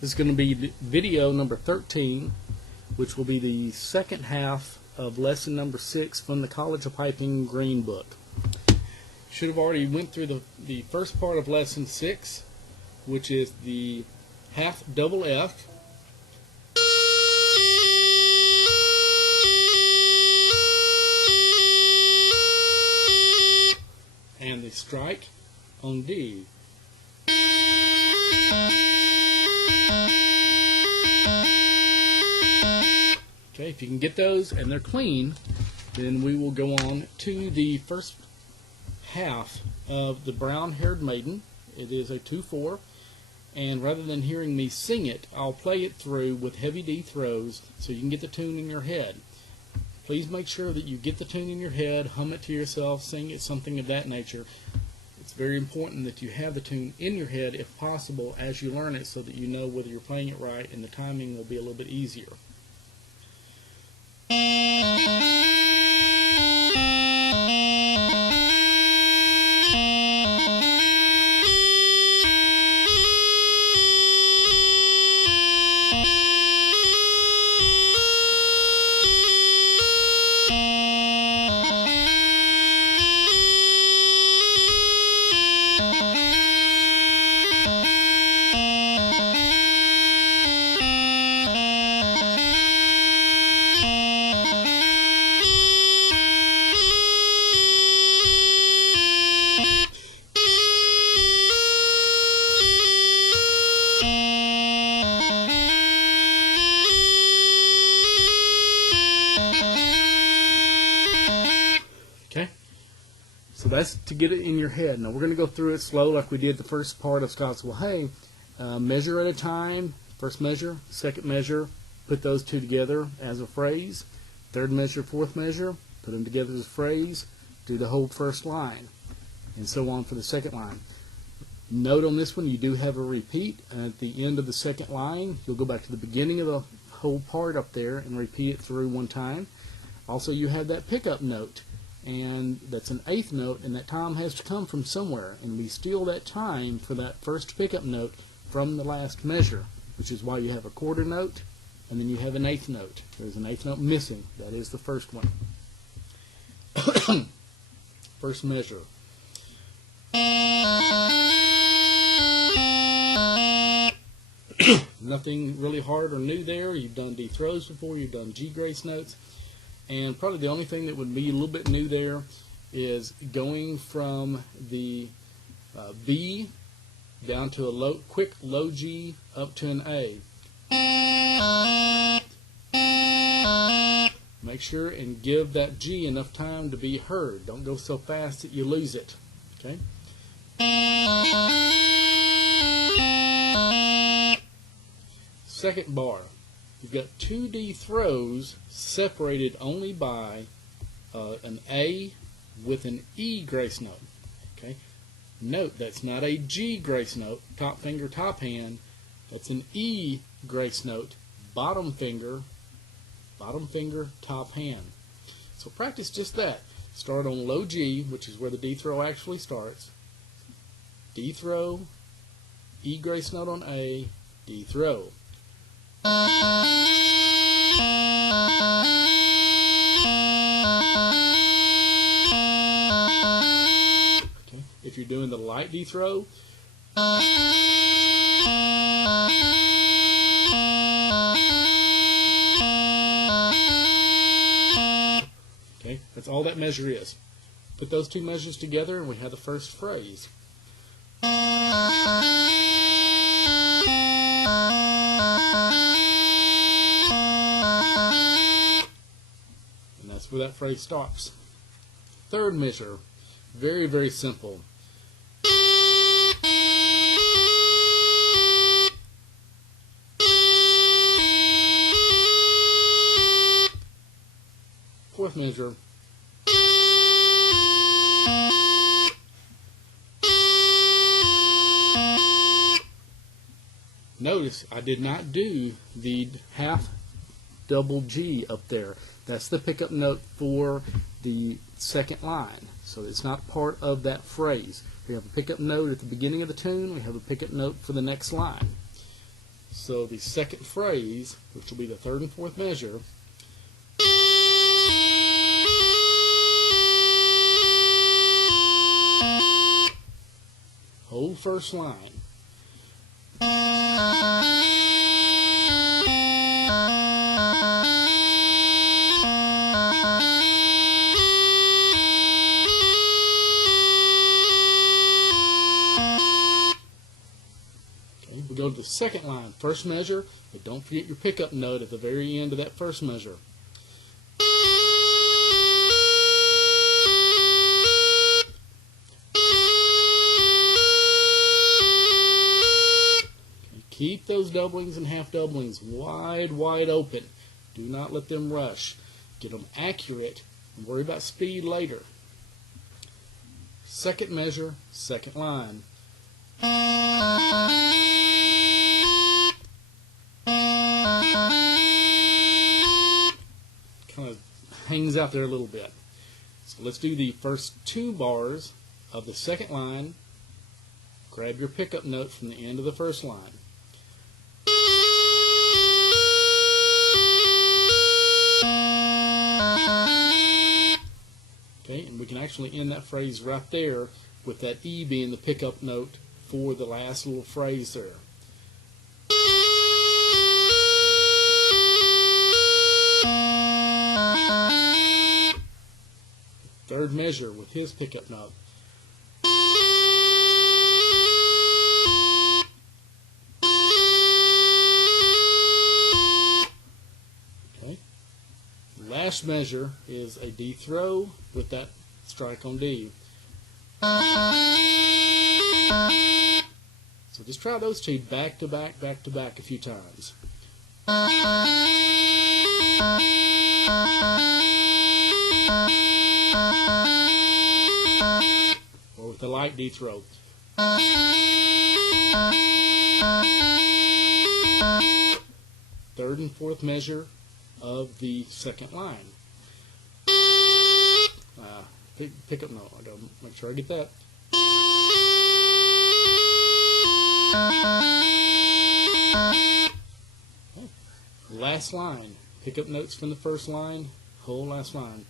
This is going to be video number 13, which will be the second half of lesson number 6 from the College of Piping Green Book. Should have already went through the first part of lesson 6, which is the half double F, and the strike on D. Okay, if you can get those and they're clean, then we will go on to the first half of the Brown Haired Maiden. It is a 2/4, and rather than hearing me sing it, I'll play it through with heavy D throws so you can get the tune in your head. Please make sure that you get the tune in your head, hum it to yourself, sing it, something of that nature. It's very important that you have the tune in your head, if possible, as you learn it, so that you know whether you're playing it right, and the timing will be a little bit easier. Okay, so that's to get it in your head. Now we're going to go through it slow like we did the first part of Scott's Well Hey. Measure at a time. First measure, second measure, put those two together as a phrase. Third measure, fourth measure, put them together as a phrase. Do the whole first line, and so on for the second line. Note on this one, you do have a repeat. At the end of the second line, you'll go back to the beginning of the whole part up there and repeat it through one time. Also, you have that pickup note, and that's an eighth note, and that time has to come from somewhere, and we steal that time for that first pickup note from the last measure, which is why you have a quarter note, and then you have an eighth note. There's an eighth note missing. That is the first one. First measure. Nothing really hard or new there. You've done D throws before, you've done G grace notes, and probably the only thing that would be a little bit new there is going from the B down to a quick low G up to an A. Make sure and give that G enough time to be heard. Don't go so fast that you lose it. Okay? Second bar. You've got two D throws separated only by an A with an E grace note. Okay? Note, that's not a G grace note, top finger, top hand. That's an E grace note, bottom finger, top hand. So practice just that. Start on low G, which is where the D throw actually starts. D throw, E grace note on A, D throw. Okay. If you're doing the light D throw, okay, that's all that measure is. Put those two measures together and we have the first phrase. And that's where that phrase stops. Third measure, very, very simple. Fourth measure. Notice I did not do the half double G up there. That's the pickup note for the second line. So it's not part of that phrase. We have a pickup note at the beginning of the tune. We have a pickup note for the next line. So the second phrase, which will be the third and fourth measure, whole first line. Okay, we go to the second line, first measure, but don't forget your pickup note at the very end of that first measure. Keep those doublings and half doublings wide open. Do not let them rush. Get them accurate and worry about speed later. Second measure, second line. Kind of hangs out there a little bit. So let's do the first two bars of the second line. Grab your pickup note from the end of the first line. Okay, and we can actually end that phrase right there with that E being the pickup note for the last little phrase there. Third measure with his pickup note. Okay. Last measure is a D throw with that strike on D. So just try those two back to back a few times. Or with the light D throw. Third and fourth measure of the second line. Pick up note. I gotta make sure I get that. Okay. Last line. Pick up notes from the first line. Whole last line.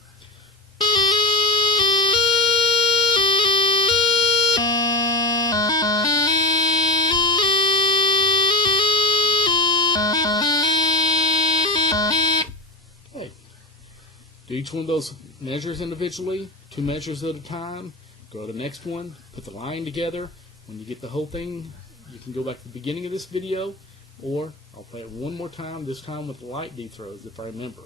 Okay. Do each one of those measures individually, 2 measures at a time. Go to the next one, put the line together. When you get the whole thing, you can go back to the beginning of this video, or I'll play it one more time, this time with the light D throws if I remember.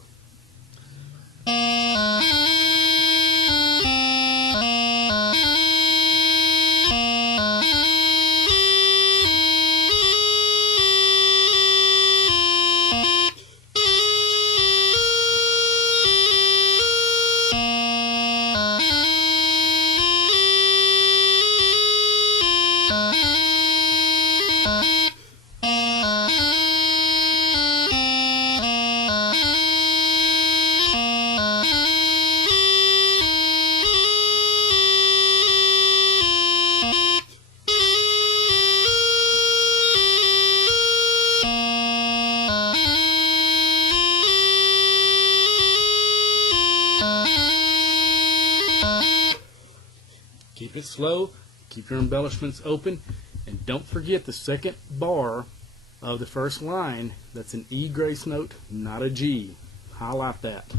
Keep it slow, keep your embellishments open, and don't forget the second bar of the first line. That's an E grace note, not a G. Highlight that.